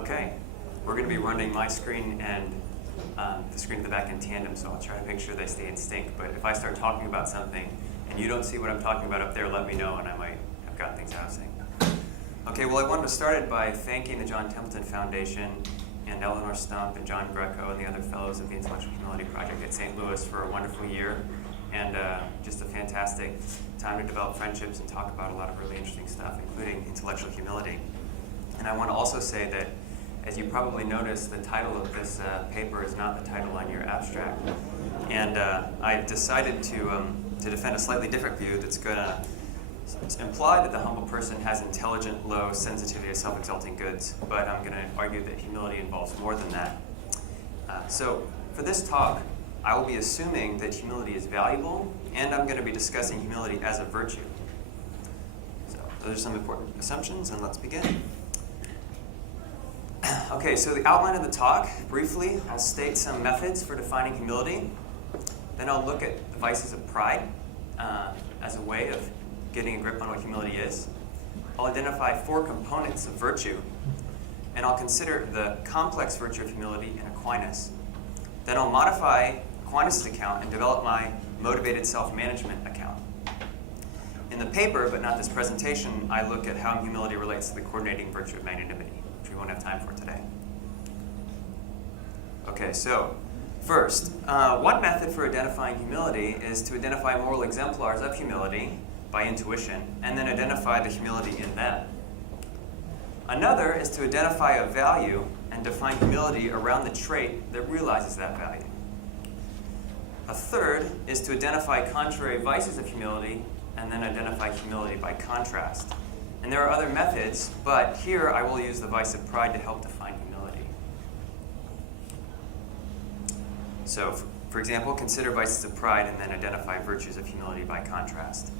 Okay, we're going to be running my screen and the screen at the back in tandem, so I'll try to make sure they stay in sync. But if I start talking about something and you don't see what I'm talking about up there, let me know and I might have got things out of sync. Okay, well, I wanted to start it by thanking the John Templeton Foundation and Eleanor Stump and John Greco and the other fellows of the Intellectual Humility Project at St. Louis for a wonderful year and just a fantastic time to develop friendships and talk about a lot of really interesting stuff, including intellectual humility. And I want to also say that, as you probably noticed, the title of this paper is not the title on your abstract. And I've decided to defend a slightly different view that's going to imply that the humble person has intelligent, low sensitivity to self-exalting goods, but I'm going to argue that humility involves more than that. So for this talk, I will be assuming that humility is valuable, and I'm going to be discussing humility as a virtue. So those are some important assumptions, and let's begin. Okay, so the outline of the talk, briefly, I'll state some methods for defining humility. Then I'll look at the vices of pride as a way of getting a grip on what humility is. I'll identify 4 components of virtue, and I'll consider the complex virtue of humility in Aquinas. Then I'll modify Aquinas' account and develop my motivated self-management account. In the paper, but not this presentation, I look at how humility relates to the coordinating virtue of magnanimity, which we won't have time for today. Okay, so first, one method for identifying humility is to identify moral exemplars of humility by intuition, and then identify the humility in them. Another is to identify a value and define humility around the trait that realizes that value. A third is to identify contrary vices of humility, and then identify humility by contrast. And there are other methods, but here I will use the vice of pride to help define humility. So, for example, consider vices of pride and then identify virtues of humility by contrast.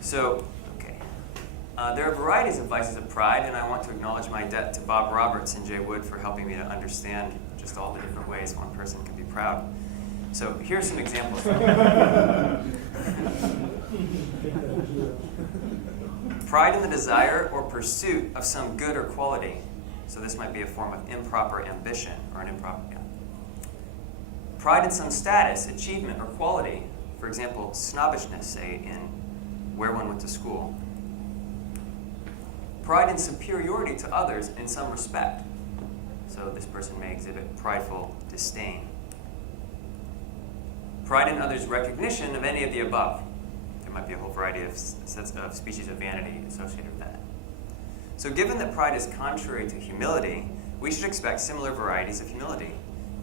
So, okay, there are varieties of vices of pride, and I want to acknowledge my debt to Bob Roberts and Jay Wood for helping me to understand just all the different ways one person can be proud. So here are some examples. Pride in the desire or pursuit of some good or quality. So this might be a form of improper ambition or an improper. Yeah. Pride in some status, achievement, or quality. For example, snobbishness, say, in where one went to school. Pride in superiority to others in some respect. So this person may exhibit prideful disdain. Pride in others' recognition of any of the above. There might be a whole variety of species of vanity associated with that. So given that pride is contrary to humility, we should expect similar varieties of humility.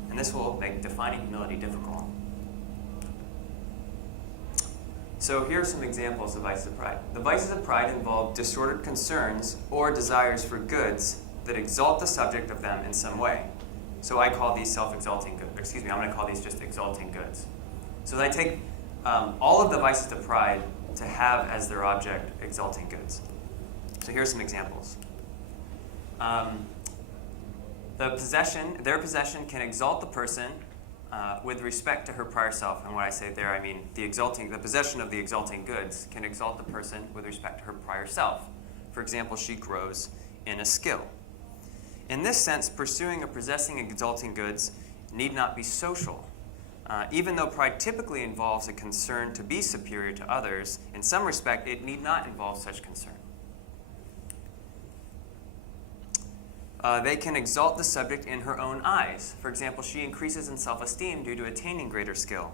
And this will make defining humility difficult. So here are some examples of vices of pride. The vices of pride involve disordered concerns or desires for goods that exalt the subject of them in some way. So I call these self-exalting goods. I'm going to call these just exalting goods. So I take all of the vices of pride to have as their object exalting goods. So here are some examples. Their possession can exalt the person with respect to her prior self. And when I say there, I mean the possession of the exalting goods can exalt the person with respect to her prior self. For example, she grows in a skill. In this sense, pursuing or possessing exalting goods need not be social. Even though pride typically involves a concern to be superior to others, in some respect, it need not involve such concern. They can exalt the subject in her own eyes. For example, she increases in self-esteem due to attaining greater skill.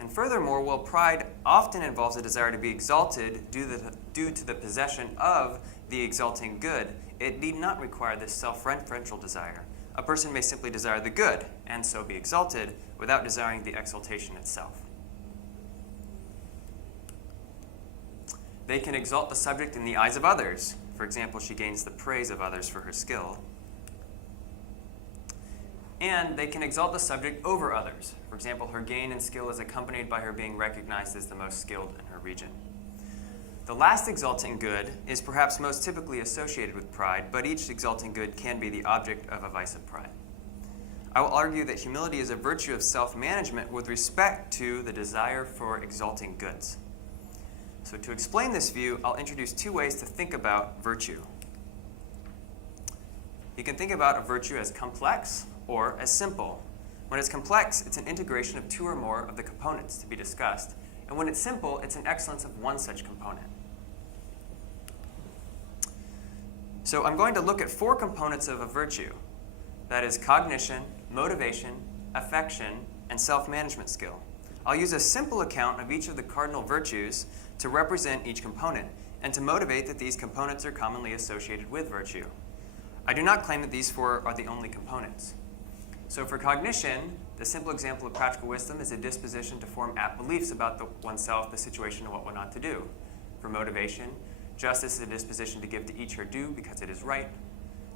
And furthermore, while pride often involves a desire to be exalted due to the possession of the exalting good, it need not require this self-referential desire. A person may simply desire the good, and so be exalted, without desiring the exaltation itself. They can exalt the subject in the eyes of others. For example, she gains the praise of others for her skill. And they can exalt the subject over others. For example, her gain in skill is accompanied by her being recognized as the most skilled in her region. The last exalting good is perhaps most typically associated with pride, but each exalting good can be the object of a vice of pride. I will argue that humility is a virtue of self-management with respect to the desire for exalting goods. So to explain this view, I'll introduce 2 ways to think about virtue. You can think about a virtue as complex or as simple. When it's complex, it's an integration of two or more of the components to be discussed. And when it's simple, it's an excellence of one such component. So I'm going to look at 4 components of a virtue. That is cognition, motivation, affection, and self-management skill. I'll use a simple account of each of the cardinal virtues to represent each component and to motivate that these components are commonly associated with virtue. I do not claim that these 4 are the only components. So for cognition, the simple example of practical wisdom is a disposition to form apt beliefs about oneself, the situation, and what not to do. For motivation, justice is a disposition to give to each her due because it is right.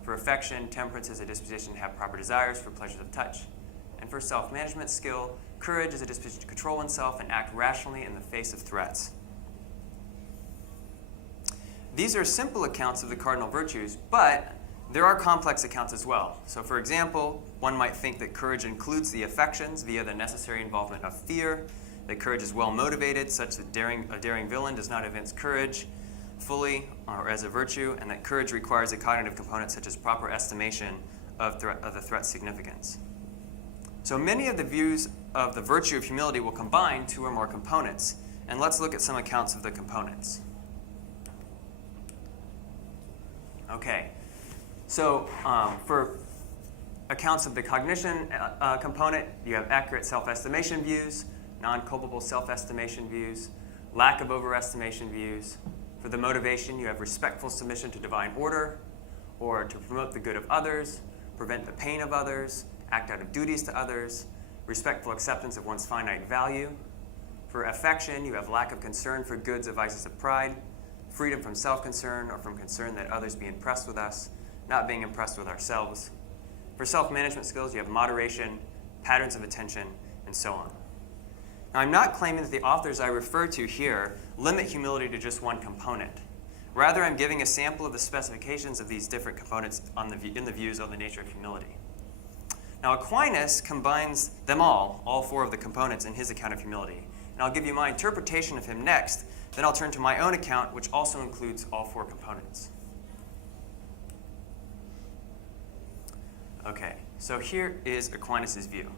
For affection, temperance is a disposition to have proper desires for pleasures of touch. And for self-management skill, courage is a disposition to control oneself and act rationally in the face of threats. These are simple accounts of the cardinal virtues, but there are complex accounts as well. So for example, one might think that courage includes the affections via the necessary involvement of fear, that courage is well motivated, such that a daring villain does not evince courage fully or as a virtue, and that courage requires a cognitive component such as proper estimation of the threat's significance. So many of the views of the virtue of humility will combine 2 or more components, and let's look at some accounts of the components. Okay, so for accounts of the cognition component, you have accurate self-estimation views, non-culpable self-estimation views, lack of overestimation views. For the motivation, you have respectful submission to divine order, or to promote the good of others, prevent the pain of others, act out of duties to others, respectful acceptance of one's finite value. For affection, you have lack of concern for goods of vices of pride, freedom from self-concern or from concern that others be impressed with us, not being impressed with ourselves. For self-management skills, you have moderation, patterns of attention, and so on. Now, I'm not claiming that the authors I refer to here limit humility to just one component. Rather, I'm giving a sample of the specifications of these different components in the views on the nature of humility. Now, Aquinas combines them all 4 of the components in his account of humility. And I'll give you my interpretation of him next. Then I'll turn to my own account, which also includes all 4 components. Okay, so here is Aquinas' view.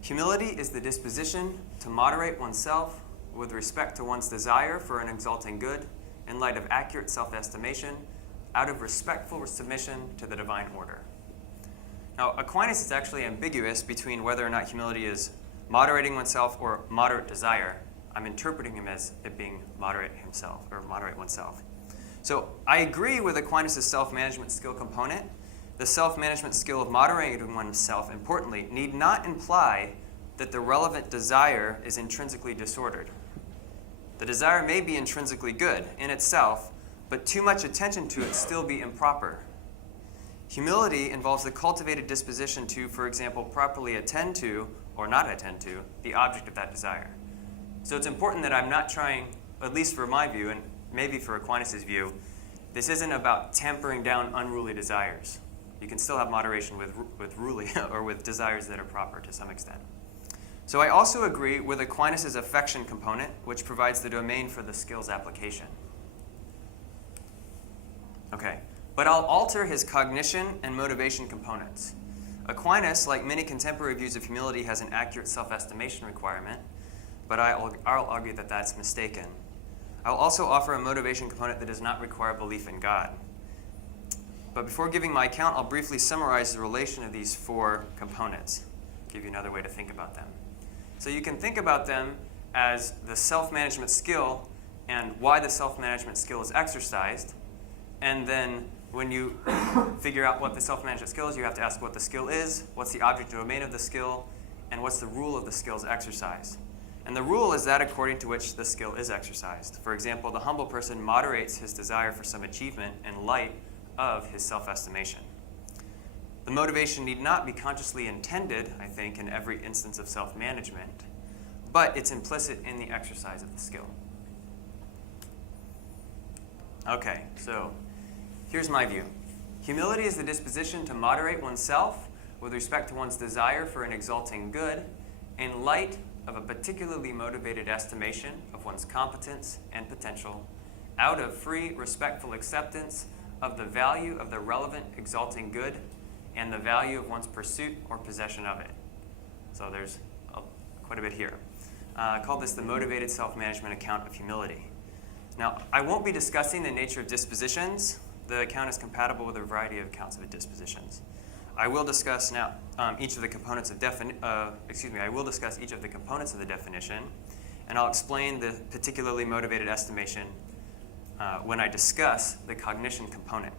Humility is the disposition to moderate oneself with respect to one's desire for an exalting good in light of accurate self-estimation, out of respectful submission to the divine order. Now, Aquinas is actually ambiguous between whether or not humility is moderating oneself or moderate desire. I'm interpreting him as it being moderate himself, or moderate oneself. So I agree with Aquinas' self-management skill component. The self-management skill of moderating oneself, importantly, need not imply that the relevant desire is intrinsically disordered. The desire may be intrinsically good in itself, but too much attention to it still be improper. Humility involves the cultivated disposition to, for example, properly attend to, or not attend to, the object of that desire. So it's important that I'm not trying, at least for my view, and maybe for Aquinas' view, this isn't about tampering down unruly desires. You can still have moderation with ruly or with desires that are proper to some extent. So I also agree with Aquinas' affection component, which provides the domain for the skill's application. Okay, but I'll alter his cognition and motivation components. Aquinas, like many contemporary views of humility, has an accurate self-estimation requirement, but I'll argue that that's mistaken. I'll also offer a motivation component that does not require belief in God. But before giving my account, I'll briefly summarize the relation of these 4 components, give you another way to think about them. So you can think about them as the self-management skill and why the self-management skill is exercised. And then when you figure out what the self-management skill is, you have to ask what the skill is, what's the object or domain of the skill, and what's the rule of the skill's exercise. And the rule is that according to which the skill is exercised. For example, the humble person moderates his desire for some achievement in light of his self-estimation. The motivation need not be consciously intended, I think, in every instance of self-management, but it's implicit in the exercise of the skill. Okay, so here's my view. Humility is the disposition to moderate oneself with respect to one's desire for an exalting good in light of a particularly motivated estimation of one's competence and potential, out of free, respectful acceptance of the value of the relevant exalting good and the value of one's pursuit or possession of it. So there's quite a bit here. I call this the motivated self-management account of humility. Now, I won't be discussing the nature of dispositions. The account is compatible with a variety of accounts of dispositions. I will discuss now each of the components of I will discuss each of the components of the definition, and I'll explain the particularly motivated estimation when I discuss the cognition component.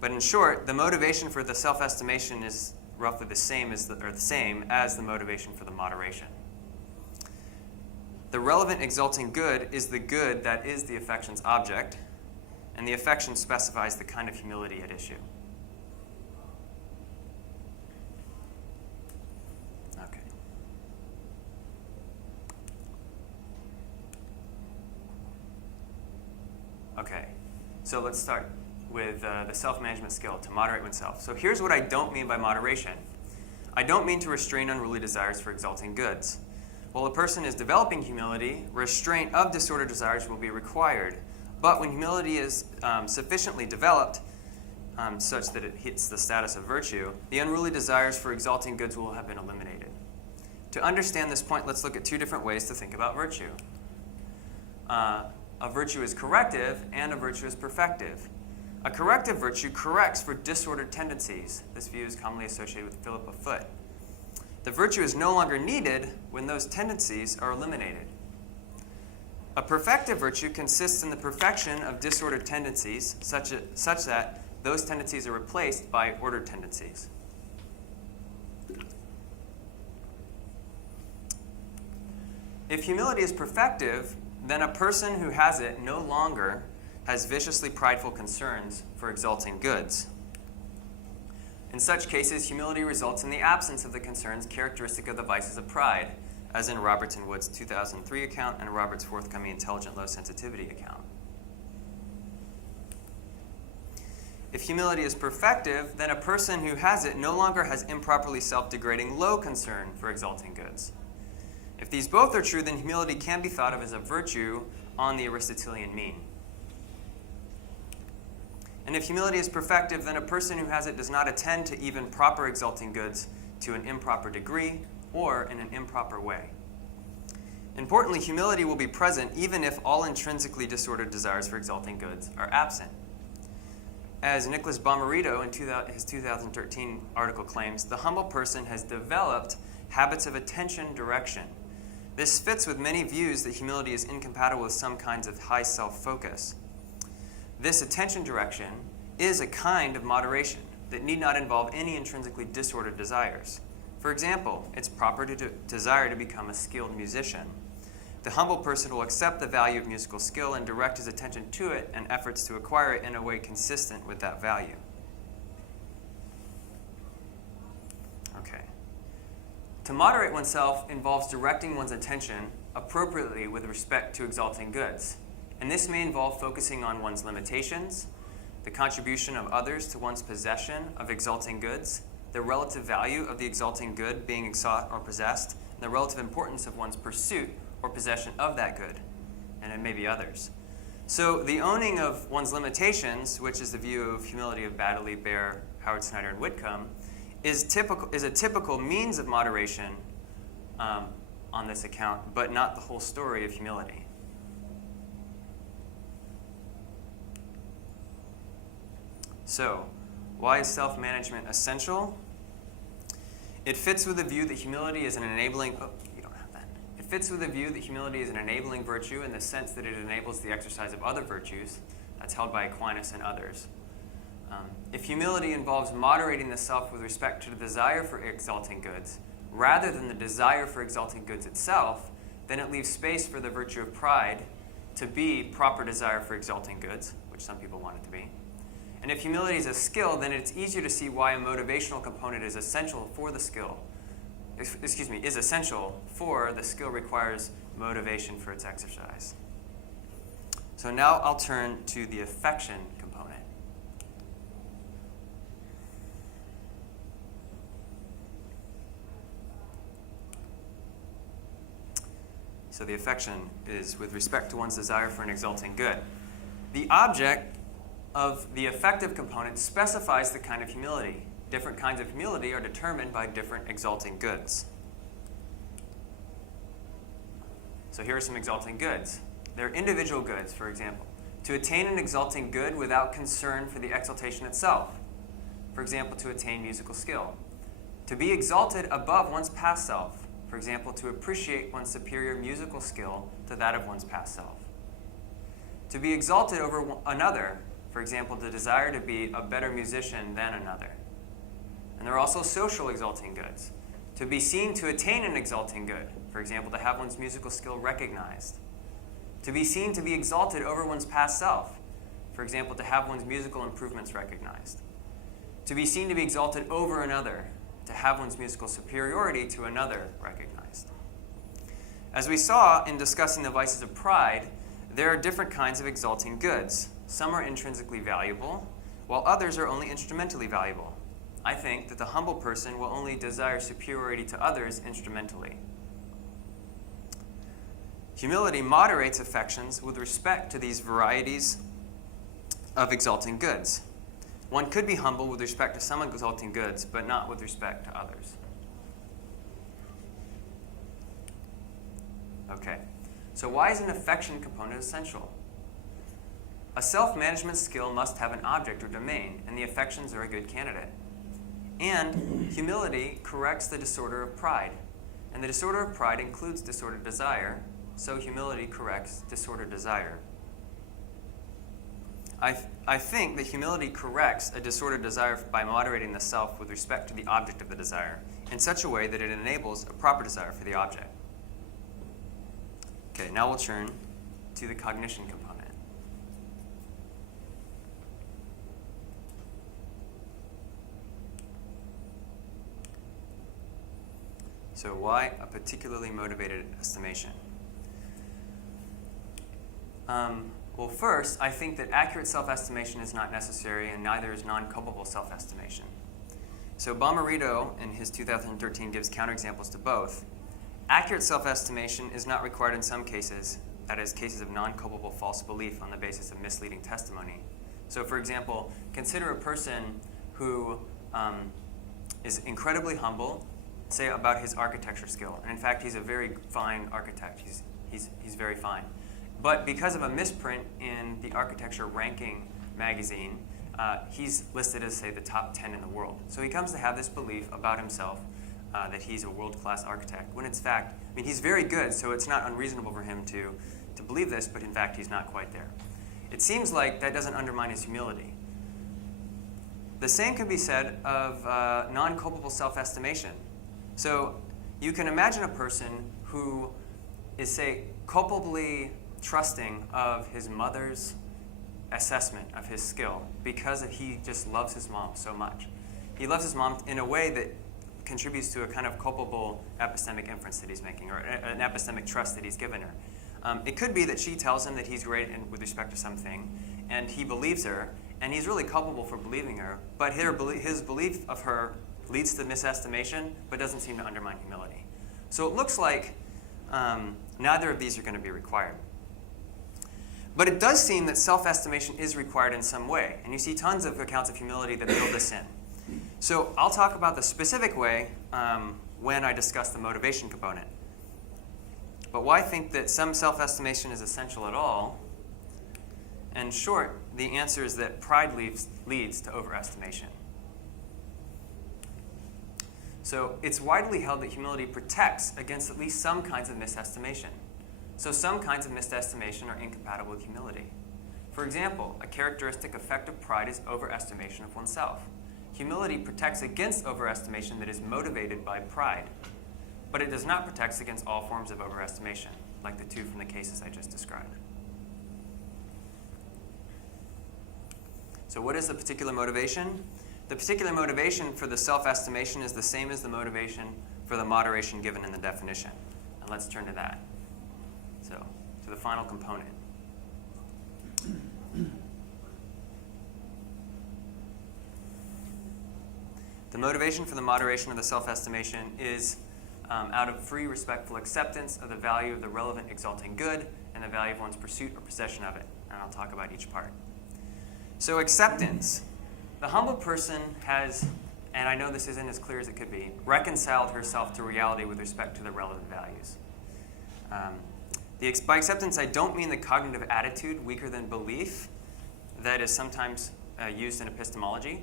But in short, the motivation for the self-estimation is roughly the same as the motivation for the moderation. The relevant exalting good is the good that is the affection's object, and the affection specifies the kind of humility at issue. Okay, so let's start with the self-management skill, to moderate oneself. So here's what I don't mean by moderation. I don't mean to restrain unruly desires for exalting goods. While a person is developing humility, restraint of disordered desires will be required. But when humility is sufficiently developed, such that it hits the status of virtue, the unruly desires for exalting goods will have been eliminated. To understand this point, let's look at two different ways to think about virtue. A virtue is corrective and a virtue is perfective. A corrective virtue corrects for disordered tendencies. This view is commonly associated with Philip of Foot. The virtue is no longer needed when those tendencies are eliminated. A perfective virtue consists in the perfection of disordered tendencies such that those tendencies are replaced by ordered tendencies. If humility is perfective, then a person who has it no longer has viciously prideful concerns for exalting goods. In such cases, humility results in the absence of the concerns characteristic of the vices of pride, as in Robertson Wood's 2003 account and Robert's forthcoming Intelligent Low Sensitivity account. If humility is perfective, then a person who has it no longer has improperly self-degrading low concern for exalting goods. If these both are true, then humility can be thought of as a virtue on the Aristotelian mean. And if humility is perfective, then a person who has it does not attend to even proper exalting goods to an improper degree or in an improper way. Importantly, humility will be present even if all intrinsically disordered desires for exalting goods are absent. As Nicholas Bomarito in his 2013 article claims, the humble person has developed habits of attention direction. This fits with many views that humility is incompatible with some kinds of high self-focus. This attention direction is a kind of moderation that need not involve any intrinsically disordered desires. For example, it's proper to desire to become a skilled musician. The humble person will accept the value of musical skill and direct his attention to it and efforts to acquire it in a way consistent with that value. Okay. To moderate oneself involves directing one's attention appropriately with respect to exalting goods. And this may involve focusing on one's limitations, the contribution of others to one's possession of exalting goods, the relative value of the exalting good being sought or possessed, and the relative importance of one's pursuit or possession of that good, and it may be others. So the owning of one's limitations, which is the view of humility of Baddeley, Baer, Howard Snyder, and Whitcomb, is a typical means of moderation on this account, but not the whole story of humility. So, why is self-management essential? It fits with the view that humility is an enabling. It fits with the view that humility is an enabling virtue in the sense that it enables the exercise of other virtues. That's held by Aquinas and others. If humility involves moderating the self with respect to the desire for exalting goods, rather than the desire for exalting goods itself, then it leaves space for the virtue of pride to be proper desire for exalting goods, which some people want it to be. And if humility is a skill, then it's easier to see why a motivational component is essential for the skill. Is essential for the skill requires motivation for its exercise. So now I'll turn to the affection component. So the affection is with respect to one's desire for an exalting good. The object of the affective component specifies the kind of humility. Different kinds of humility are determined by different exalting goods. So here are some exalting goods. They're individual goods, for example. To attain an exalting good without concern for the exaltation itself. For example, to attain musical skill. To be exalted above one's past self. For example, to appreciate one's superior musical skill to that of one's past self. To be exalted over another. For example, the desire to be a better musician than another. And there are also social exalting goods. To be seen to attain an exalting good. For example, to have one's musical skill recognized. To be seen to be exalted over one's past self. For example, to have one's musical improvements recognized. To be seen to be exalted over another. To have one's musical superiority to another recognized. As we saw in discussing the vices of pride, there are different kinds of exalting goods. Some are intrinsically valuable, while others are only instrumentally valuable. I think that the humble person will only desire superiority to others instrumentally. Humility moderates affections with respect to these varieties of exalting goods. One could be humble with respect to some exalting goods, but not with respect to others. Okay, so why is an affection component essential? A self-management skill must have an object or domain, and the affections are a good candidate. And humility corrects the disorder of pride. And the disorder of pride includes disordered desire, so humility corrects disordered desire. I think that humility corrects a disordered desire by moderating the self with respect to the object of the desire in such a way that it enables a proper desire for the object. Okay, now we'll turn to the cognition component. So why a particularly motivated estimation? Well, first, I think that accurate self-estimation is not necessary, and neither is non-culpable self-estimation. So Bomarito, in his 2013, gives counterexamples to both. Accurate self-estimation is not required in some cases, that is, cases of non-culpable false belief on the basis of misleading testimony. So, for example, consider a person who is incredibly humble, say about his architecture skill. And in fact, he's a very fine architect. He's very fine. But because of a misprint in the architecture ranking magazine, he's listed as, say, the top 10 in the world. So he comes to have this belief about himself that he's a world-class architect, when in fact, I mean, he's very good, so it's not unreasonable for him to believe this, but in fact, he's not quite there. It seems like that doesn't undermine his humility. The same can be said of non-culpable self-estimation. So you can imagine a person who is, say, culpably trusting of his mother's assessment of his skill because he just loves his mom so much. He loves his mom in a way that contributes to a kind of culpable epistemic inference that he's making, or an epistemic trust that he's given her. It could be that she tells him that he's great with respect to something, and he believes her, and he's really culpable for believing her, but his belief of her leads to misestimation, but doesn't seem to undermine humility. So it looks like neither of these are going to be required. But it does seem that self-estimation is required in some way, and you see tons of accounts of humility that build this in. So I'll talk about the specific way when I discuss the motivation component. But why think that some self-estimation is essential at all? In short, the answer is that pride leads to overestimation. So it's widely held that humility protects against at least some kinds of misestimation. So some kinds of misestimation are incompatible with humility. For example, a characteristic effect of pride is overestimation of oneself. Humility protects against overestimation that is motivated by pride, but it does not protect against all forms of overestimation, like the two from the cases I just described. So what is the particular motivation? The particular motivation for the self-estimation is the same as the motivation for the moderation given in the definition. And let's turn to that. So, to the final component. The motivation for the moderation of the self-estimation is out of free, respectful acceptance of the value of the relevant exalting good and the value of one's pursuit or possession of it. And I'll talk about each part. So acceptance. The humble person has, and I know this isn't as clear as it could be, reconciled herself to reality with respect to the relevant values. By acceptance, I don't mean the cognitive attitude, weaker than belief, that is sometimes used in epistemology.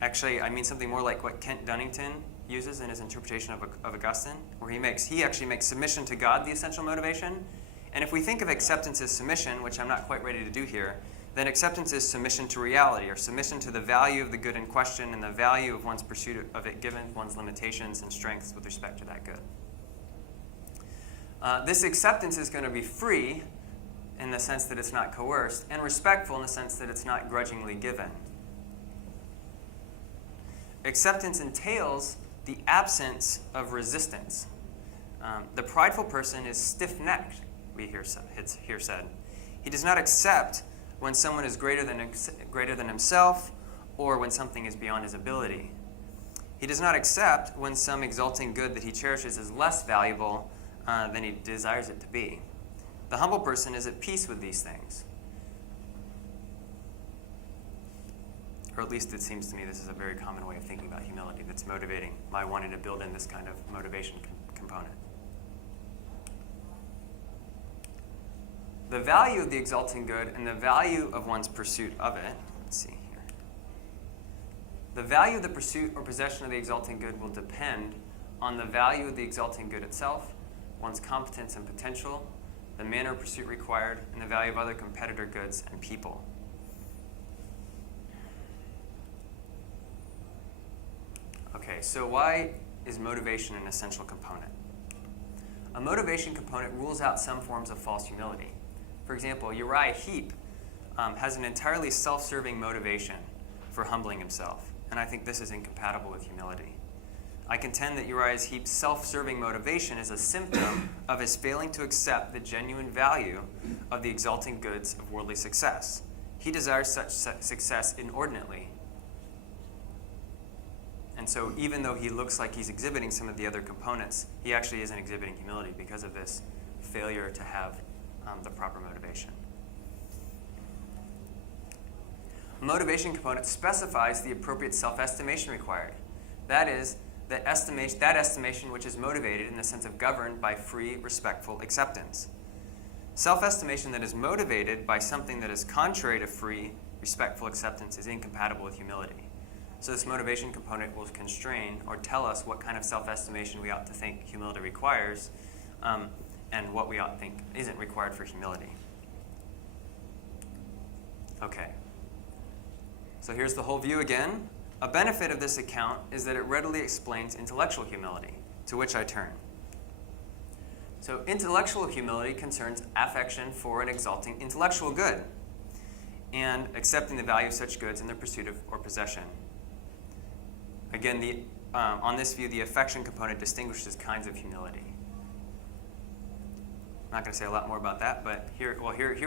Actually, I mean something more like what Kent Dunnington uses in his interpretation of Augustine, where he actually makes submission to God the essential motivation. And if we think of acceptance as submission, which I'm not quite ready to do here, then acceptance is submission to reality, or submission to the value of the good in question and the value of one's pursuit of it given one's limitations and strengths with respect to that good. This acceptance is going to be free in the sense that it's not coerced, and respectful in the sense that it's not grudgingly given. Acceptance entails the absence of resistance. The prideful person is stiff-necked, it's here said. He does not accept when someone is greater than himself, or when something is beyond his ability. He does not accept when some exalting good that he cherishes is less valuable than he desires it to be. The humble person is at peace with these things. Or at least it seems to me this is a very common way of thinking about humility that's motivating my wanting to build in this kind of motivation component. The value of the exalting good and the value of one's pursuit of it, let's see here. The value of the pursuit or possession of the exalting good will depend on the value of the exalting good itself, one's competence and potential, the manner of pursuit required, and the value of other competitor goods and people. Okay, so why is motivation an essential component? A motivation component rules out some forms of false humility. For example, Uriah Heep has an entirely self-serving motivation for humbling himself, and I think this is incompatible with humility. I contend that Uriah Heep's self-serving motivation is a symptom of his failing to accept the genuine value of the exalting goods of worldly success. He desires such success inordinately. And so even though he looks like he's exhibiting some of the other components, he actually isn't exhibiting humility because of this failure to have the proper motivation. A motivation component specifies the appropriate self-estimation required. That is, that estimation which is motivated in the sense of governed by free, respectful acceptance. Self-estimation that is motivated by something that is contrary to free, respectful acceptance is incompatible with humility. So this motivation component will constrain or tell us what kind of self-estimation we ought to think humility requires, and what we ought to think isn't required for humility. Okay. So here's the whole view again. A benefit of this account is that it readily explains intellectual humility, to which I turn. So intellectual humility concerns affection for an exalting intellectual good and accepting the value of such goods in their pursuit of or possession. Again, on this view, the affection component distinguishes kinds of humility. I'm not going to say a lot more about that, but here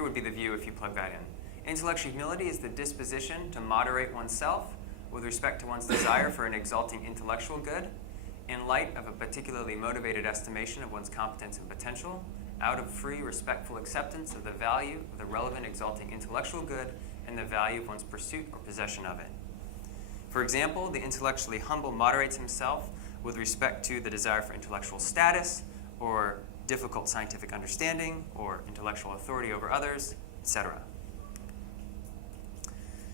would be the view if you plug that in. Intellectual humility is the disposition to moderate oneself with respect to one's desire for an exalting intellectual good in light of a particularly motivated estimation of one's competence and potential, out of free, respectful acceptance of the value of the relevant exalting intellectual good and the value of one's pursuit or possession of it. For example, the intellectually humble moderates himself with respect to the desire for intellectual status or difficult scientific understanding or intellectual authority over others, etc.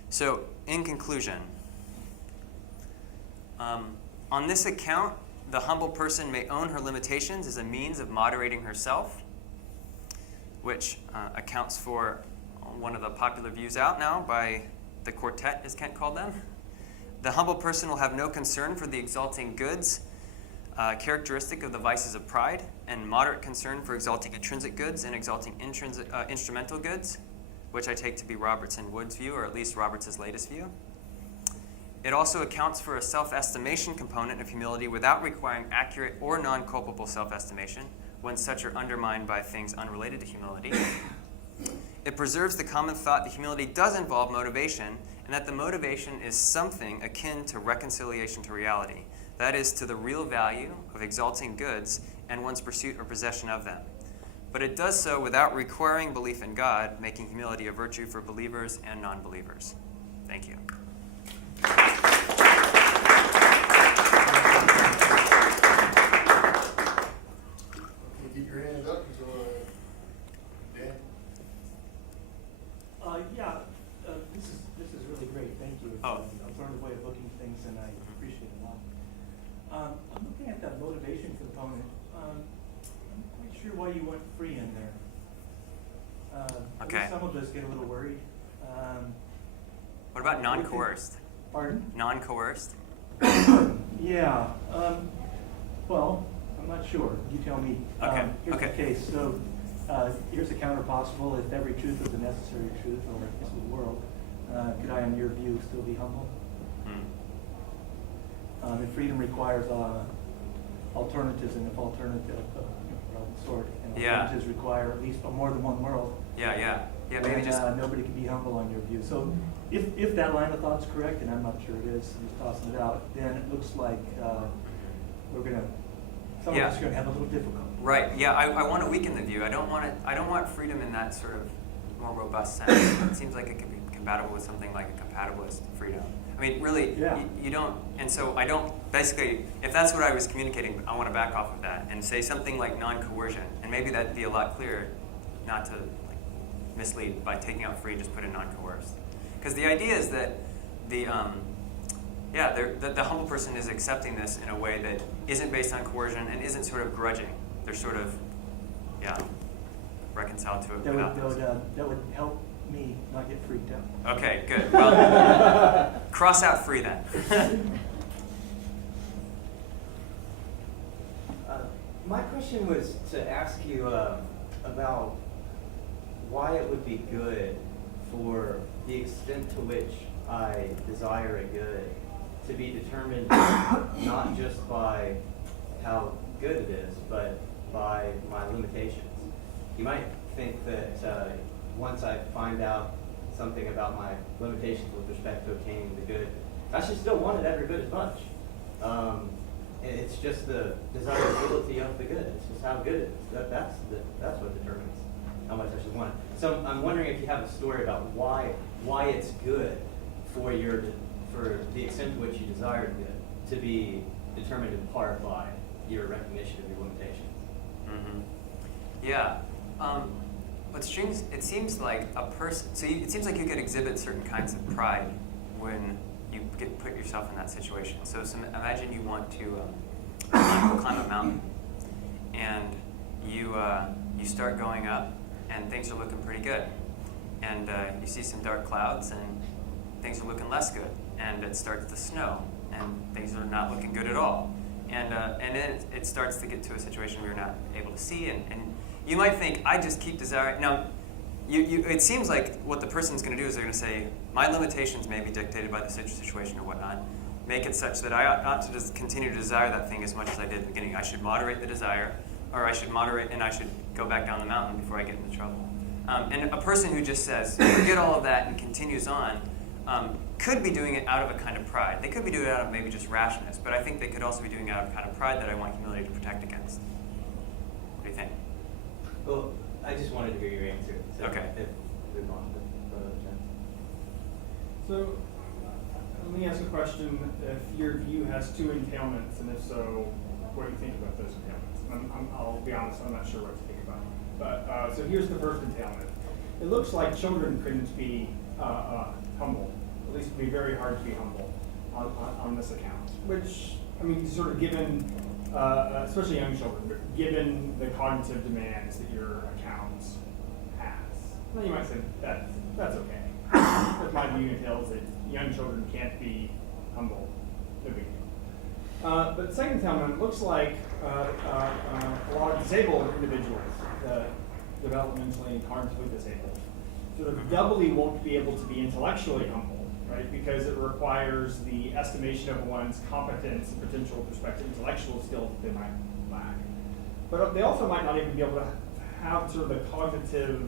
So, in conclusion, on this account, the humble person may own her limitations as a means of moderating herself, which accounts for one of the popular views out now by the quartet, as Kent called them. The humble person will have no concern for the exalting goods, characteristic of the vices of pride, and moderate concern for exalting intrinsic goods and exalting instrumental goods, which I take to be Roberts and Wood's view, or at least Roberts' latest view. It also accounts for a self-estimation component of humility without requiring accurate or non-culpable self-estimation when such are undermined by things unrelated to humility. It preserves the common thought that humility does involve motivation, and that the motivation is something akin to reconciliation to reality, that is, to the real value of exalting goods and one's pursuit or possession of them. but it does so without requiring belief in God, making humility a virtue for believers and non-believers. Thank you. Get your hands up, Dan. This is really great. Thank you. Oh. I've learned a way of looking at things, and I appreciate it a lot. I'm looking at that motivation component. I'm not quite sure why you went free in there. Okay. Some of us get a little worried. What about non-coerced? Pardon? Non-coerced? Yeah. Well, I'm not sure. You tell me. Okay. Here's Okay. the case. So here's a counter possible. If every truth was a necessary truth, or this is the world, could I, in your view, still be humble? If freedom requires alternatives, and if alternatives sort, and alternatives require at least more than one world, Yeah, maybe then, just... nobody can be humble on your view. So if that line of thought's correct, and I'm not sure it is, I'm just tossing it out, then it looks like some of us are going to have a little difficulty. Right. Yeah, I want to weaken the view. I don't want freedom in that sort of more robust sense. It seems like it could be compatible with something like a compatibilist freedom. I mean, really, you don't. And so I don't. Basically, if that's what I was communicating, I want to back off of that and say something like non-coercion, and maybe that'd be a lot clearer, not to mislead by taking out free, just put in non-coerced. Because the idea is that the humble person is accepting this in a way that isn't based on coercion and isn't sort of grudging. They're sort of, reconciled to it. That would help me not get freaked out. Okay, good. Well, cross out free then. My question was to ask you about why it would be good for the extent to which I desire a good to be determined not just by how good it is, but by my limitations. You might think that once I find out something about my limitations with respect to obtaining the good, I should still want it every bit as much. It's just the desirability of the good. It's just how good it is. That's what determines how much I should want it. So I'm wondering if you have a story about why it's good for the extent to which you desire good to be determined in part by your recognition of your limitations. Mm-hmm. Yeah. It seems like a person. So it seems like you could exhibit certain kinds of pride when you put yourself in that situation. So imagine you want to climb a mountain, and you start going up, and things are looking pretty good, and you see some dark clouds, and things are looking less good, and it starts to snow, and things are not looking good at all, and then it starts to get to a situation where you're not able to see, and you might think, I just keep desiring. Now, it seems like what the person's going to do is they're going to say, my limitations may be dictated by the situation or whatnot. Make it such that I ought to just continue to desire that thing as much as I did at the beginning. I should moderate the desire, or I should go back down the mountain before I get into trouble. And a person who just says, forget all of that and continues on, could be doing it out of a kind of pride. They could be doing it out of maybe just rashness, but I think they could also be doing it out of a kind of pride that I want humility to protect against. What do you think? Well, I just wanted to hear your answer. So Okay. So, let me ask a question. If your view has two entailments, and if so, what do you think about those entailments? I'll be honest, I'm not sure what to think about. But, so here's the first entailment. It looks like children couldn't be humble. At least it would be very hard to be humble on this account. Which, I mean, sort of given, especially young children, but given the cognitive demands that your account has. Well, you might say that's okay. But my view entails that young children can't be humble. No big deal. But the second entailment looks like a lot of disabled individuals, developmentally and cognitively disabled, sort of doubly won't be able to be intellectually humble, right? Because it requires the estimation of one's competence and potential with respect to intellectual skills that they might lack. But they also might not even be able to have sort of the cognitive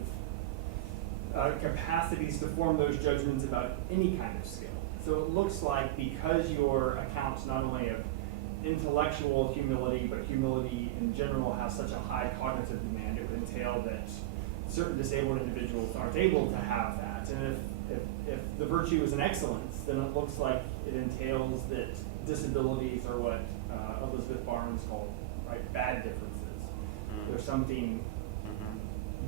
capacities to form those judgments about any kind of skill. So it looks like because your accounts not only of intellectual humility, but humility in general has such a high cognitive demand, it would entail that certain disabled individuals aren't able to have that. And if the virtue is an excellence, then it looks like it entails that disabilities are what Elizabeth Barnes called, right, bad differences. There's something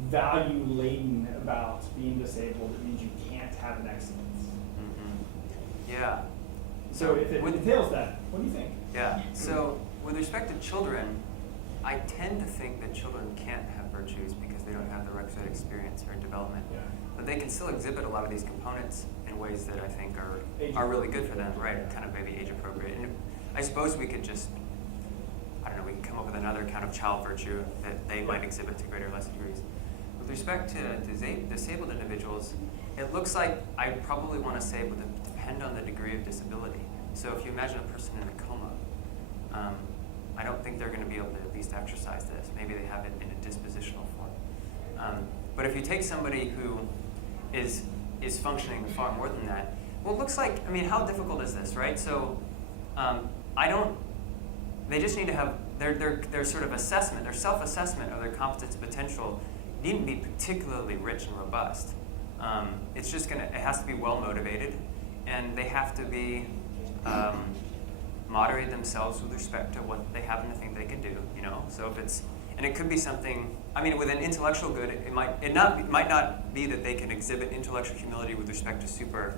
value-laden about being disabled that means you can't have an excellence. Yeah. So if it entails that, what do you think? Yeah. So with respect to children, I tend to think that children can't have virtues because they don't have the requisite experience or development. Yeah. But they can still exhibit a lot of these components in ways that I think Age are really good for them, appropriate. right? Kind of maybe age appropriate. And I suppose we could just, I don't know, we can come up with another kind of child virtue that they might exhibit to greater or lesser degrees. With respect to disabled individuals, it looks like I probably want to say it would depend on the degree of disability. So if you imagine a person in a coma, I don't think they're going to be able to at least exercise this. Maybe they have it in a dispositional form. But if you take somebody who is functioning far more than that, well, it looks like, I mean, how difficult is this, right? So they just need to have their sort of assessment, their self-assessment of their competence potential needn't be particularly rich and robust. It's just it has to be well motivated, and they have to be moderate themselves with respect to what they happen to think they can do, you know? So if it's, and it could be something, I mean, with an intellectual good, it might not be that they can exhibit intellectual humility with respect to super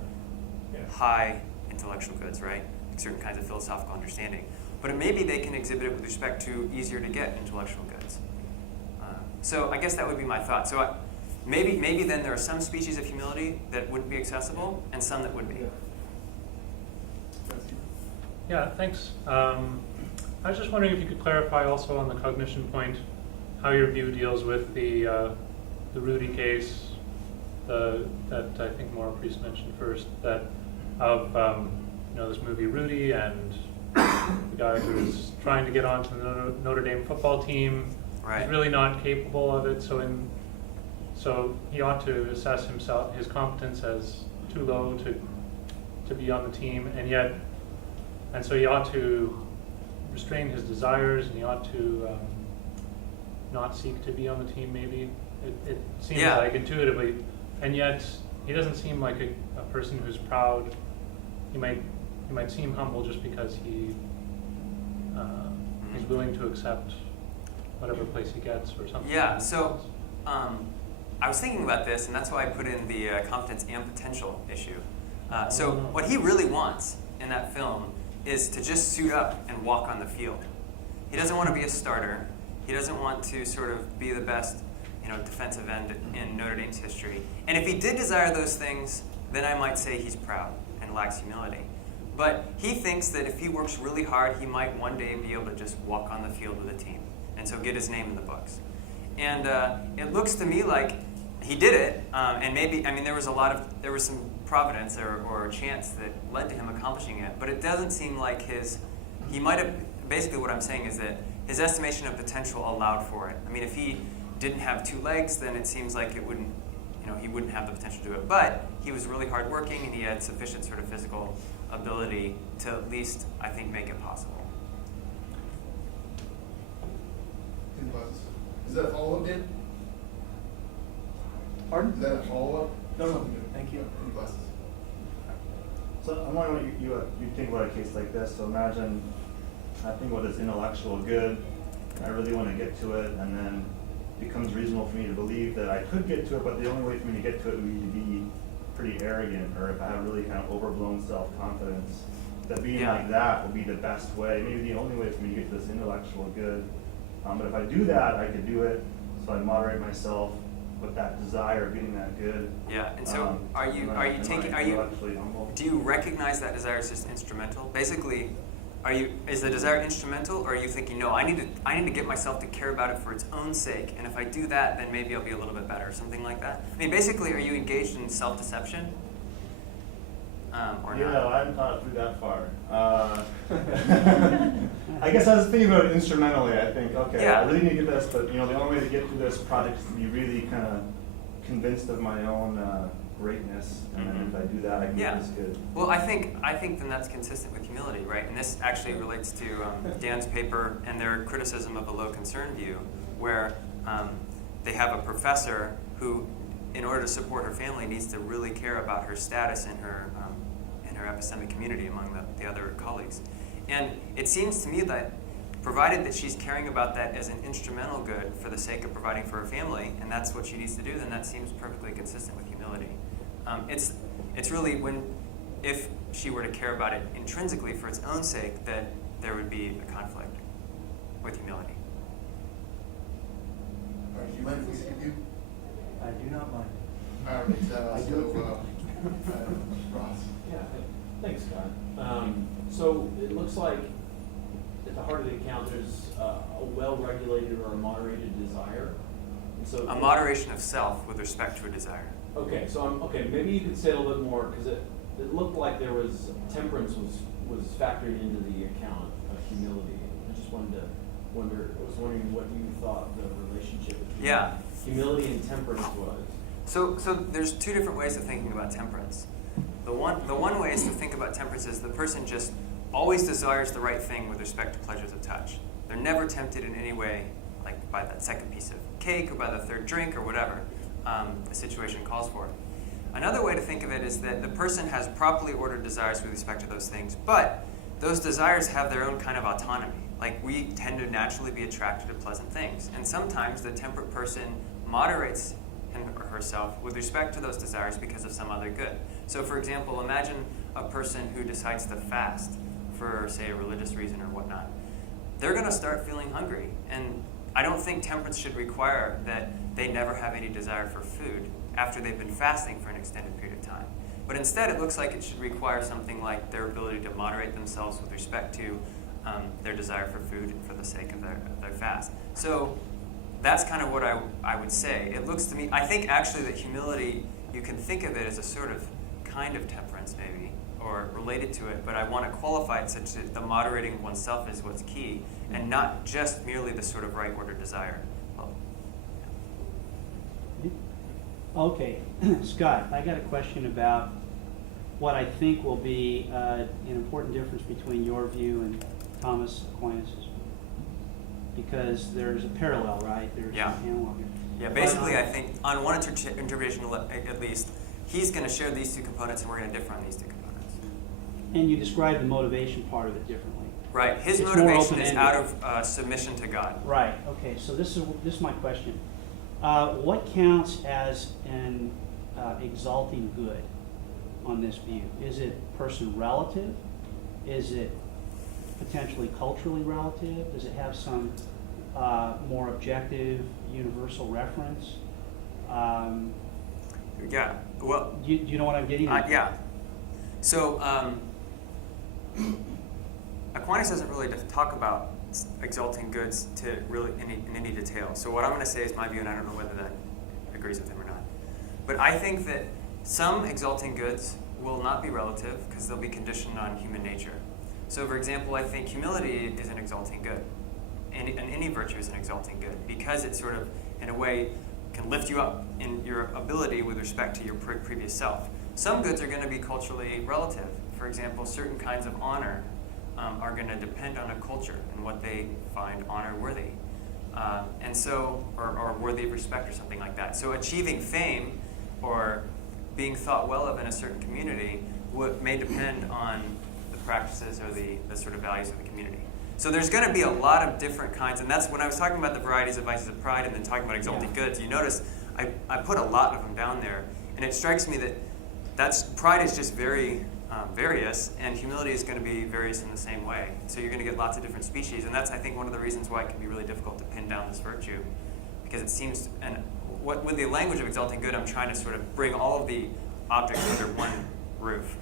high intellectual goods, right? Like certain kinds of philosophical understanding. But maybe they can exhibit it with respect to easier to get intellectual goods. So I guess that would be my thought. So maybe then there are some species of humility that wouldn't be accessible and some that would be. Yeah, thanks. I was just wondering if you could clarify also on the cognition point how your view deals with the Rudy case that I think Maura Priest mentioned first, that of this movie Rudy and the guy who's trying to get onto the Notre Dame football team. Right. He's really not capable of it, so he ought to assess himself, his competence as too low to be on the team, and so he ought to restrain his desires, and he ought to not seek to be on the team. Maybe it seems like intuitively, and yet he doesn't seem like a person who's proud. He might seem humble just because he's willing to accept whatever place he gets or something. Yeah, so I was thinking about this, and that's why I put in the competence and potential issue. So what he really wants in that film is to just suit up and walk on the field. He doesn't want to be a starter. He doesn't want to sort of be the best, defensive end in Notre Dame's history. And if he did desire those things, then I might say he's proud and lacks humility. But he thinks that if he works really hard, he might one day be able to just walk on the field with a team, and so get his name in the books. And it looks to me like he did it, and maybe, there was some providence or chance that led to him accomplishing it, but it doesn't seem like he might have, basically what I'm saying is that his estimation of potential allowed for it. If he didn't have two legs, then it seems like it wouldn't, he wouldn't have the potential to do it. But he was really hardworking, and he had sufficient sort of physical ability to at least, I think, make it possible. Is that a follow-up, Dan? Pardon? Is that a follow-up? No, thank you. Any questions? So I'm wondering what you think about a case like this. So imagine I think about this intellectual good, I really want to get to it, and then it becomes reasonable for me to believe that I could get to it, but the only way for me to get to it would be to be pretty arrogant, or if I have really kind of overblown self-confidence, that being like that would be the best way, maybe the only way for me to get to this intellectual good. But if I do that, I could do it, so I moderate myself with that desire of getting that good. Yeah, and so do you recognize that desire is just instrumental? Basically, is the desire instrumental, or are you thinking, no, I need to get myself to care about it for its own sake, and if I do that, then maybe I'll be a little bit better, or something like that? Basically, are you engaged in self-deception? Or Yeah, not? I haven't thought it through that far. I guess I was thinking about it instrumentally. I think, okay, I really need to get this, but the only way to get through this project is to be really kind of convinced of my own greatness, and then if Mhm. I do that, I can Yeah. get this good. Well, I think then that's consistent with humility, right? And this actually relates to Dan's paper and their criticism of the low concern view, where they have a professor who, in order to support her family, needs to really care about her status in her epistemic community among the other colleagues. And it seems to me that provided that she's caring about that as an instrumental good for the sake of providing for her family, and that's what she needs to do, then that seems perfectly consistent with humility. It's really if she were to care about it intrinsically for its own sake, that there would be a conflict with humility. All right, do you mind if we skip you? I do not mind. All right, I do Ross. Yeah, thanks, Scott. So it looks like at the heart of the account, there's a well-regulated or a moderated desire. And so A moderation of self with respect to a desire. Okay, so maybe you could say a little bit more, because it looked like there was temperance was factored into the account of humility. I just was wondering what you thought the relationship between humility and temperance was. So there's two different ways of thinking about temperance. The one way is to think about temperance as the person just always desires the right thing with respect to pleasures of touch. They're never tempted in any way, like by that second piece of cake or by the third drink or whatever the situation calls for. Another way to think of it is that the person has properly ordered desires with respect to those things, but those desires have their own kind of autonomy. Like, we tend to naturally be attracted to pleasant things, and sometimes the temperate person moderates him or herself with respect to those desires because of some other good. So, for example, imagine a person who decides to fast for, say, a religious reason or whatnot. They're going to start feeling hungry, and I don't think temperance should require that they never have any desire for food after they've been fasting for an extended period of time. But instead, it looks like it should require something like their ability to moderate themselves with respect to their desire for food for the sake of their fast. So that's kind of what I would say. It looks to me, I think actually that humility, you can think of it as a sort of kind of temperance maybe, or related to it, but I want to qualify it such that the moderating of oneself is what's key, and not just merely the sort of right order desire. Well, Okay, Scott, I got a question about what I think will be an important difference between your view and Thomas Aquinas's view. Because there's a parallel, right? There's Yeah. an analog here. yeah, basically I think on one interpretation at least, he's going to share these two components and we're going to differ on these two components. And you describe the motivation part of it differently. Right, his It's more motivation is open-ended. out of submission to God. Right, okay, so this is my question. What counts as an exalting good on this view? Is it person relative? Is it potentially culturally relative? Does it have some more objective, universal reference? Yeah, well, Do you know what I'm getting at? yeah. So Aquinas doesn't really talk about exalting goods to really in any detail. So what I'm going to say is my view, and I don't know whether that agrees with him or not. But I think that some exalting goods will not be relative because they'll be conditioned on human nature. So, for example, I think humility is an exalting good, and any virtue is an exalting good because it sort of, in a way, can lift you up in your ability with respect to your previous self. Some goods are going to be culturally relative. For example, certain kinds of honor are going to depend on a culture and what they find honor worthy, and so, or worthy of respect or something like that. So achieving fame or being thought well of in a certain community may depend on the practices or the sort of values of the community. So there's going to be a lot of different kinds, and that's when I was talking about the varieties of vices of pride and then talking about exalting goods. You notice I put a lot of them down there, and it strikes me that pride is just very various, and humility is going to be various in the same way. So you're going to get lots of different species, and that's, I think, one of the reasons why it can be really difficult to pin down this virtue, because it seems, and with the language of exalting good, I'm trying to sort of bring all of the objects under one roof.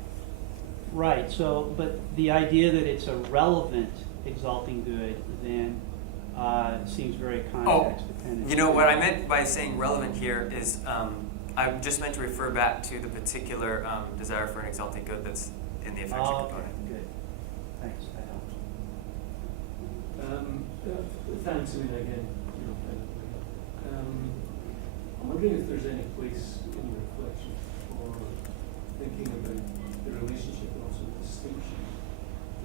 Right, so, but the idea that it's a relevant exalting good then seems very context dependent. You know, what I meant by saying relevant here is I just meant to refer back to the particular desire for an exalting good that's in the affection Okay, component. good. Thanks, that helps. Thanks, and again, I'm wondering if there's any place in your reflection for for thinking about the relationship and also the distinction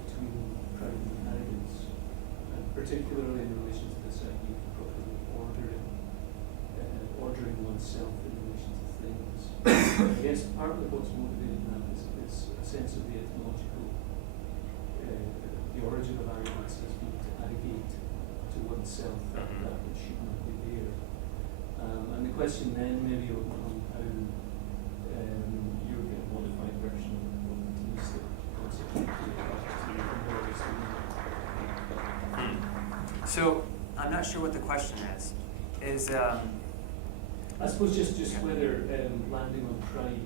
between pride and arrogance, and particularly in relation to this idea of properly ordering oneself in relation to things. I guess partly what's motivating that is a sense of the etymological, the origin of arrogance has been to arrogate to oneself that which should not be there. And the question then maybe on how you're getting a modified version of the concept So I'm not sure what the question is. I suppose just whether landing on pride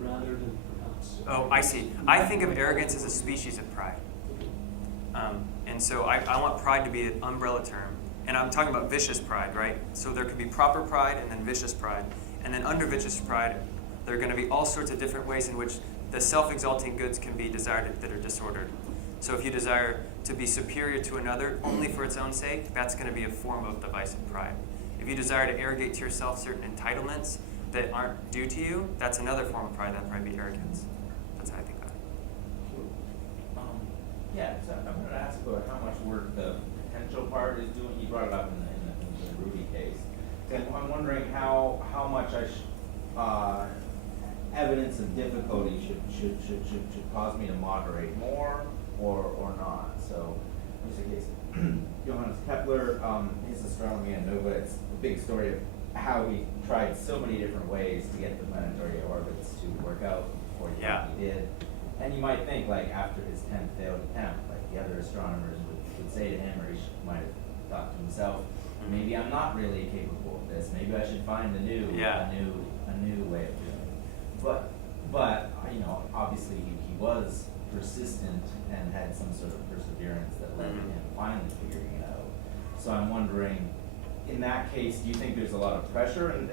rather than perhaps. Oh, I see. I think of arrogance as a species of pride. And so I want pride to be an umbrella term. And I'm talking about vicious pride, right? So there could be proper pride and then vicious pride. And then under vicious pride, there are going to be all sorts of different ways in which the self-exalting goods can be desired that are disordered. So if you desire to be superior to another only for its own sake, that's going to be a form of the vice of pride. If you desire to arrogate to yourself certain entitlements that aren't due to you, that's another form of pride. That'd probably be arrogance. That's how I think about it. Yeah, so I wanted to ask about how much work the potential part is doing. You brought it up in the Rudy case. And I'm wondering how much evidence of difficulty should cause me to moderate more or not. So, here's a case. Johannes Kepler, his astronomy and nova, it's a big story of how he tried so many different ways to get the planetary orbits to work out before he finally did. And you might think, like, after his 10th failed attempt, like the other astronomers would say to him, or he might have thought to himself, maybe I'm not really capable of this. Maybe I should find a new way of doing it. But you know, obviously he was persistent and had some sort of perseverance that led to him finally figuring it out. So I'm wondering, in that case, do you think there's a lot of pressure and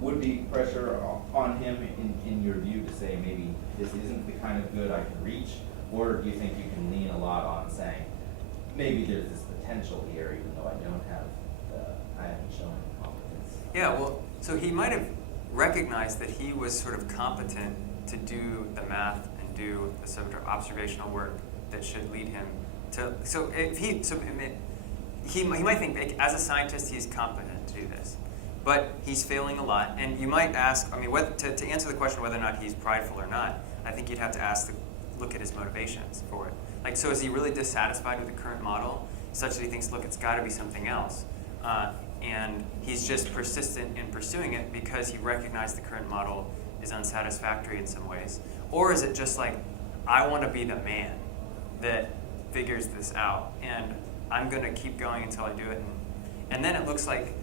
would be pressure on him in your view to say maybe this isn't the kind of good I can reach, or do you think you can lean a lot on saying maybe there's this potential here even though I haven't shown competence? Yeah, well, so he might have recognized that he was sort of competent to do the math and do the sort of observational work that should lead him to. So if he might think as a scientist he's competent to do this, but he's failing a lot. And you might ask, I mean, to answer the question whether or not he's prideful or not, I think you'd have to look at his motivations for it. Like, so is he really dissatisfied with the current model, such that he thinks, look, it's got to be something else, and he's just persistent in pursuing it because he recognized the current model is unsatisfactory in some ways? Or is it just like, I want to be the man that figures this out, and I'm going to keep going until I do it? And then it looks like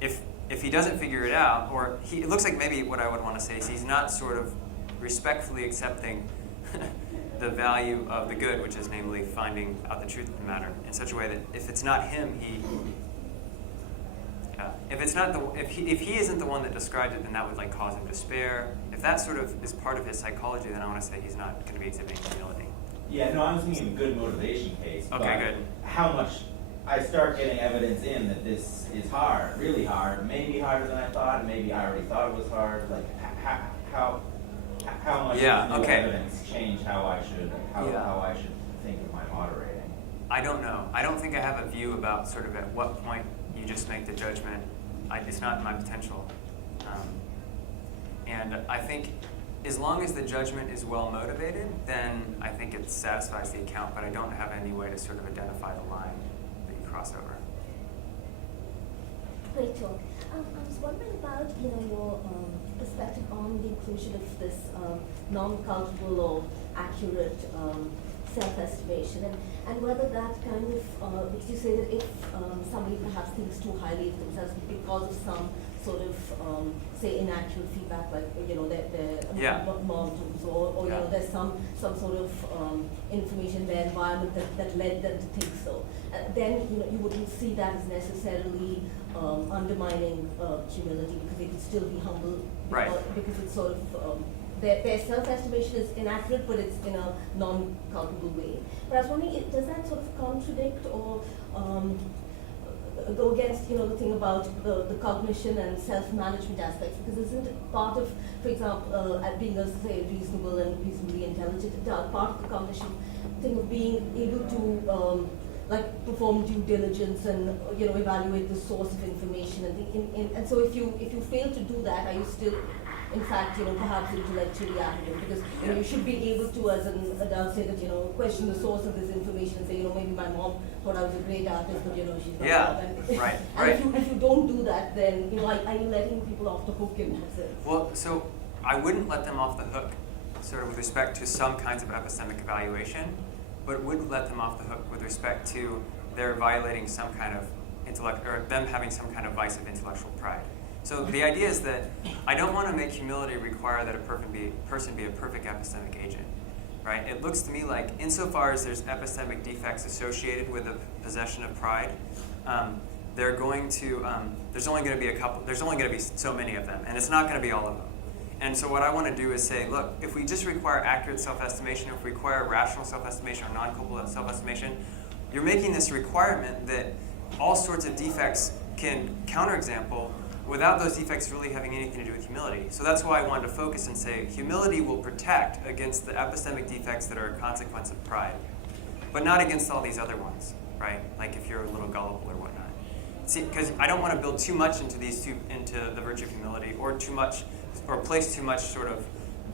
if he doesn't figure it out, or it looks like maybe what I would want to say is he's not sort of respectfully accepting the value of the good, which is namely finding out the truth of the matter in such a way that if it's not him, if he isn't the one that described it, then that would like cause him despair. If that sort of is part of his psychology, then I want to say he's not going to be exhibiting humility. Yeah, no, I'm thinking of a good motivation case. Okay, good. How much I start getting evidence in that this is hard, really hard, maybe harder than I thought, maybe I already thought it was hard. Like how much does new evidence change how I should think of my moderating? I don't know. I don't think I have a view about sort of at what point you just make the judgment. It's not my potential. And I think as long as the judgment is well motivated, then I think it satisfies the account, but I don't have any way to sort of identify the line that you cross over. Great talk. I was wondering about your perspective on the inclusion of this non-culpable or accurate self-estimation, and whether that kind of, because you say that if somebody perhaps thinks too highly of themselves because of some sort of, say, inaccurate feedback, like, their moms, or there's some sort of information in their environment that led them to think so, then you wouldn't see that as necessarily undermining humility, because they could still be humble, because it's sort of their self-estimation is inaccurate, but it's in a non-culpable way. But I was wondering, does that sort of contradict or go against, you know, the thing about the cognition and self-management aspects, because isn't it part of, for example, being a, say, reasonable and reasonably intelligent adult, part of the cognition thing of being able to like perform due diligence and, you know, evaluate the source of information and so if you fail to do that, are you still in fact, you know, perhaps intellectually arrogant? Because, you know, you should be able to, as an adult, say that, you know, question the source of this information and say, you know, maybe my mom thought I was a great artist, but, you know, she's not. Yeah, And, right, and if you don't do that, then, you know, are you letting people off the hook in that sense? Well, so I wouldn't let them off the hook, sort of with respect to some kinds of epistemic evaluation, but would let them off the hook with respect to their violating some kind of intellect, or them having some kind of vice of intellectual pride. So the idea is that I don't want to make humility require that a person be a perfect epistemic agent, right? It looks to me like insofar as there's epistemic defects associated with the possession of pride, they're going to, there's only going to be a couple, there's only going to be so many of them, and it's not going to be all of them. And so what I want to do is say, look, if we just require accurate self-estimation, if we require rational self-estimation or non-culpable self-estimation, you're making this requirement that all sorts of defects can counterexample without those defects really having anything to do with humility. So that's why I wanted to focus and say humility will protect against the epistemic defects that are a consequence of pride, but not against all these other ones, right? Like if you're a little gullible or whatnot. See, because I don't want to build too much into into the virtue of humility, or too much, or place too much sort of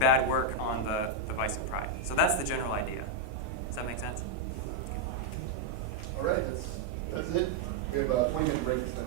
bad work on the vice of pride. So that's the general idea. Does that make sense? All right, that's it. We have a 20-minute break this time.